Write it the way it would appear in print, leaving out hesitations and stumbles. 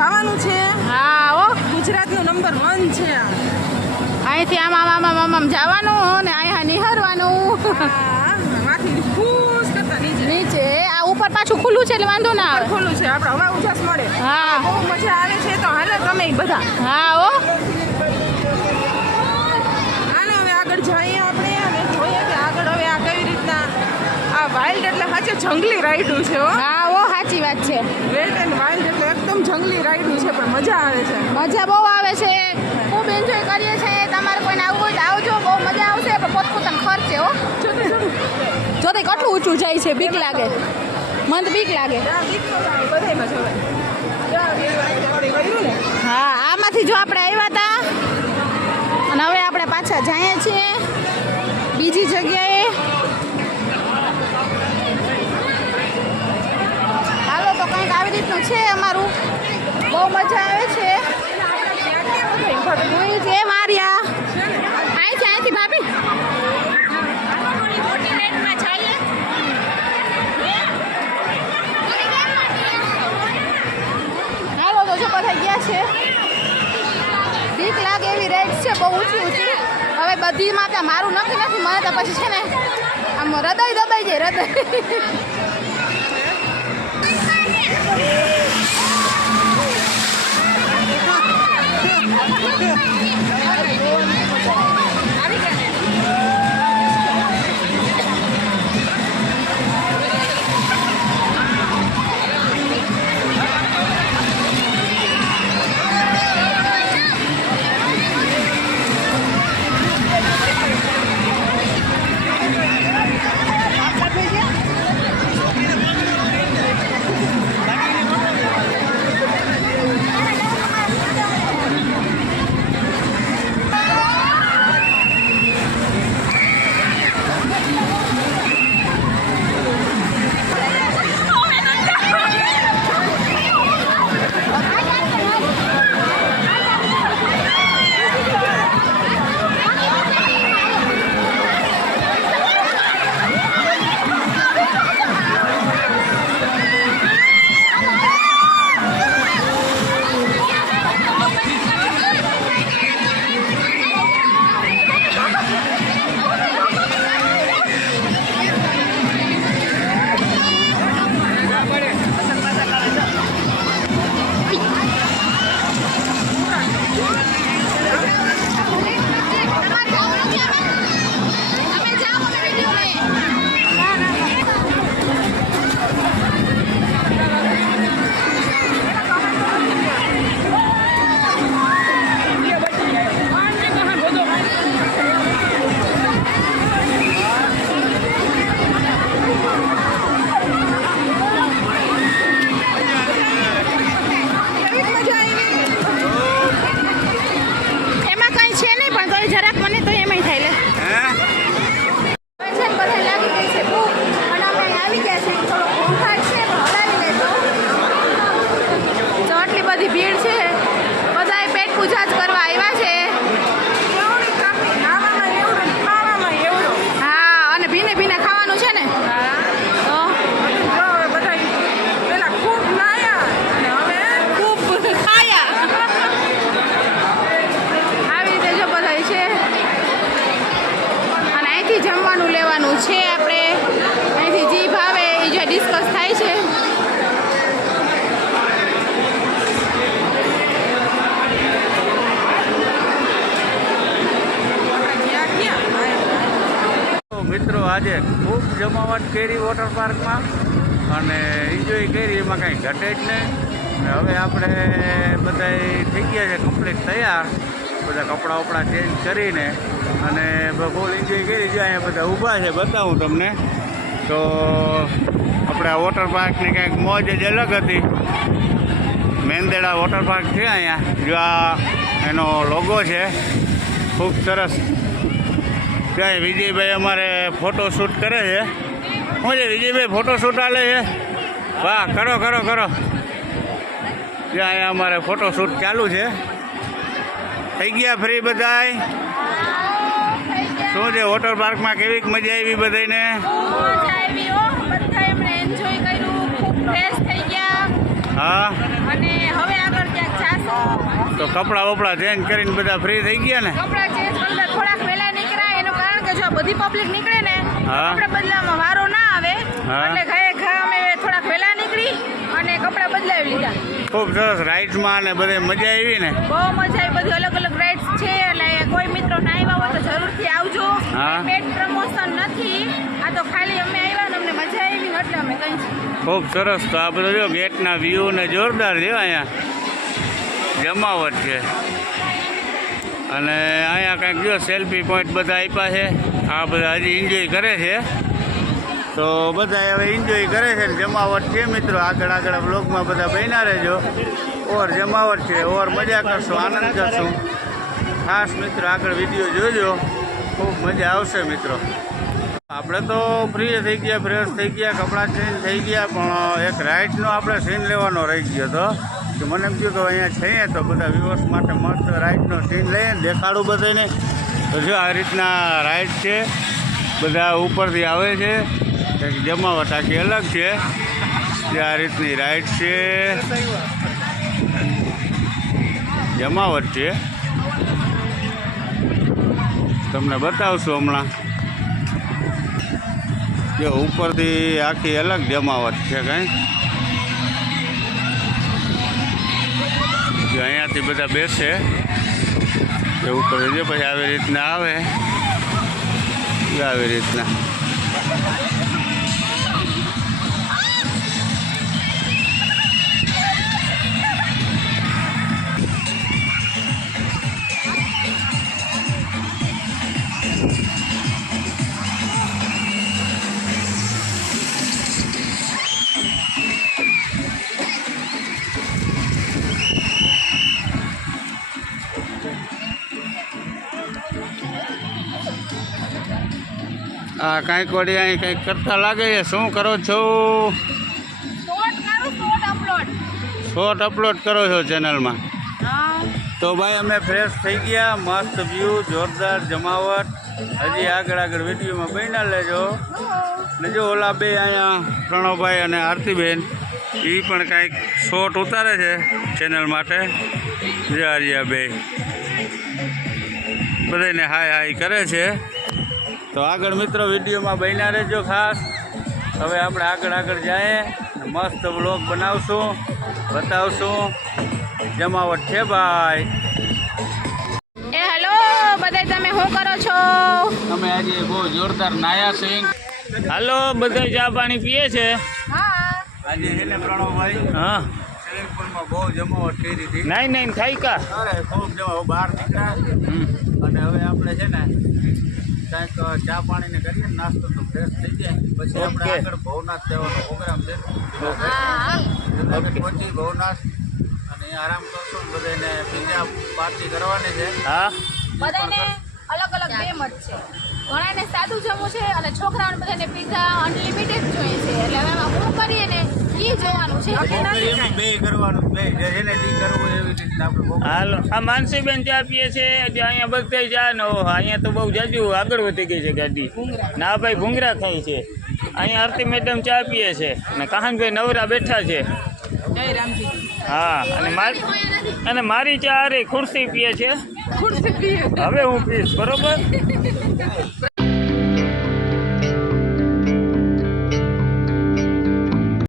જવાનું છે. હા ઓ ગુજરાતનું નંબર 1 છે. અહીંથી આમ જવાનું ને અહીંયા નિહારવાનું. માંથી ખુશ કરતા નીચે આ ઉપર પાછું ખુલ્લું છે એટલે વાંધો ના આવે. ખુલ્લું છે આપણે હવા ઉજાસ મળે. હા બહુ મજા આવે છે તો હાલે તમે બધા. હા ઓ હાલે હવે આગળ જઈએ આપણે અને જોઈએ કે આગળ હવે આ કેવી રીતના આ વાઇલ્ડ એટલે સાચે જંગલી રાઈડું છે. હા ઓ સાચી વાત છે. વેટ એન્ડ વાઇલ્ડ એટલે એકદમ જંગલી રાઈડું છે પણ મજા આવે છે. મજા બહુ આવે છે. ખૂબ એન્જોય કરીએ છીએ. તમારે કોઈને આવવું હોય તો આવજો. બહુ મજા આવશે પણ પોતપોતાનો ખર્ચે હો. જો તે કેટલું ઊંચું જાય છે. બીક લાગે. મને તો બીક લાગે. હા આમાંથી જો આપણે આવ્યા હતા અને હવે આપણે પાછા જઈએ છીએ બીજી જગ્યાએ. હાલો તો કંઈક આવી રીતનું છે અમારું. બહુ મજા આવે છે. જે માર્યા અહીંથી ભાભી હાલો તો જપા થઈ ગયા છે. બીક લાગે એવી રેડ છે બહુ ઊંચી ઊંચી. હવે બધીમાં ત્યાં મારું નથી મને તો પછી છે ને આમ હૃદય દબાઈ જાય હૃદય. જમવાનું લેવાનું છે આપણે. અહીંથી જી ભાવે એ જે ડિસ્કસ થાય છે. મિત્રો આજે ખૂબ જમાવટ કરી વોટર પાર્કમાં અને એન્જોય કરી. એમાં કાંઈ ઘટે જ નહીં. હવે આપણે બધા થઈ ગયા છે કમ્પ્લીટ તૈયાર. બધા કપડાં વપડા ચેન્જ કરીને અને ફૂલ એન્જોય કરી. જો અહીંયા બધા ઊભા છે બતાવું તમને. તો આપણે આ વોટર પાર્કની કંઈક મોજ જ અલગ હતી. મેંદેડા વોટર પાર્ક છે અહીંયા. જો આ એનો લોગો છે ખૂબ સરસ. ત્યાં વિજયભાઈ અમારે ફોટોશૂટ કરે છે. શું છે વિજયભાઈ ફોટોશૂટ આલે છે? વાહ કરો કરો કરો. ત્યાં અહીંયા અમારે ફોટોશૂટ ચાલુ છે. થઈ ગયા ફ્રી બધાય? શું છે વોટર પાર્કમાં કેવી મજા આવી બધાને? હા અને હવે આગળ તો કપડાં બપડા ચેન્જ કરીને બધા ફ્રી થઈ ગયા ને? કપડાં ચેન્જ કરતા થોડાક વહેલા નીકળ્યા એનું કારણ કે જો બધી પબ્લિક નીકળે ને હા. કપડાં બદલામાં વારો ના આવે હા. એટલે ઘાએ ઘા અમે થોડાક વહેલા નીકળી અને કપડાં બદલાવી લીધા. ખૂબ સરસ રાઇડ્સમાં ને બધે મજા આવી ને? બહુ મજા આવી. બધી અલગ અલગ રાઇડ્સ છે એટલે કોઈ મિત્રો ના આવ્યા હોય તો જરૂરથી આવજો. હા. પેડ પ્રમોશન નથી, આ તો ખાલી અમે આવ્યા ને અમને મજા આવી એટલે અમે કઈ ખૂબ સરસ. તો આ બધું જો ગેટના વ્યૂ ને જોરદાર છે. અહીંયા જમાવટ છે અને અહીંયા કંઈક જો સેલ્ફી પોઈન્ટ બધા આપ્યા છે. આ બધા હજી એન્જોય કરે છે. તો બધા હવે એન્જોય કરે છે ને જમાવટ છે મિત્રો. આગળ આગળ બ્લોગમાં બધા બન્યા રહેજો. ઓર જમાવટ છે, ઓર મજા કરશું, આનંદ કરશું. ખાસ મિત્રો આગળ વિડીયો જોજો, ખૂબ મજા આવશે મિત્રો. આપણે તો ફ્રી થઈ ગયા, ફ્રેશ થઈ ગયા, કપડાં ચેન્જ થઈ ગયા, પણ એક રાઇડનો આપણે સીન લેવાનો રહી ગયો હતો. કે મને એમ થયું કે અહીંયા છીએ તો બધા વ્યુઅર્સ માટે મસ્ત રાઇડનો સીન લઈએ, દેખાડું બધાને. તો જો આ રીતના રાઇડ છે, બધા ઉપરથી આવે છે, કંઈક જમાવટ આખી અલગ છે. જે આ રીતની રાઇડ છે, જમાવટ છે, તમને બતાવશું હમણાં. જો ઉપરથી આખી અલગ જમાવટ છે કંઈ. જો અહીંયાથી બધા બેસે એ ઉપર જો પછી આવી રીતના આવે, આવી રીતના. આ કાંઈક વળી અહીં કંઈક કરતા લાગે છે. શું કરો છો? શોર્ટ અપલોડ કરો છો ચેનલમાં? તો ભાઈ અમે ફ્રેશ થઈ ગયા, મસ્ત વ્યૂ, જોરદાર જમાવટ. હજી આગળ આગળ વિડીયોમાં બન્યા લેજો. ને જો ઓલા બે અહીંયા પ્રણવભાઈ અને આરતીબેન એ પણ કાંઈક શોર્ટ ઉતારે છે ચેનલ માટે. જે આ બે બધાને હાય હાય કરે છે. તો આગળ મિત્રો વિડીયોમાં બન્યા રહેજો ખાસ. હવે આપણે આગળ આગળ જઈએ, મસ્ત વ્લોગ બનાવશું, બતાવશું. જમાવટ છે ભાઈ. એ હેલો બધા, તમે શું કરો છો? અમે આજે બહુ જોરદાર નાયા સિંહ. હાલો બધા ચા પાણી પીએ છે. હા આજે છે ને પ્રણવભાઈ, હા સ્વિમિંગ પુલમાં બહુ જમાવટ કરી હતી. નહીં થાય કા અરે ખૂબ જમા બહાર નીકળ્યા અને હવે આપણે છે ને કાંઈક ચા પાણીને કરીએ ને, નાસ્તો તો ફ્રેશ થઈ જાય. પછી આપણે ઓકે. આગળ ભવનાથ જવાનો પ્રોગ્રામ છે. હા જુનાગઢ પહોંચી ભવનાથ અને અહીંયા આરામ કરશું. બધાને પીઝા પાર્ટી કરવાની છે. હા બધાને અલગ અલગ બે મત છે. ઘણાને સાદું જમવું છે અને છોકરાઓને બધાને પીઝા અનલિમિટેડ જોઈએ છે. એટલે હવે એમાં શું કરીએ ને એ જોવાનું છે. એમ બે કરવાનું, બે જેને જી કરવું એવી રીતના આપણે program. હાલો આ માનસીબેન ચા પીએ છે. જે અહીંયા બધા ચા ને ઓહો, અહીંયા તો બહુ જાજુ આગળ વધી ગઈ છે ગાડી. ના ભાઈ ભૂંગરા ખાય છે. અહીંયા આરતી મેડમ ચા પીએ છે અને કાહનભાઈ નવરા બેઠા છે. જય રામજી. હા અને મારી ચા અરે ખુરશી પીએ છે. ખુરશી પીએ. હવે હું પીશ બરોબર.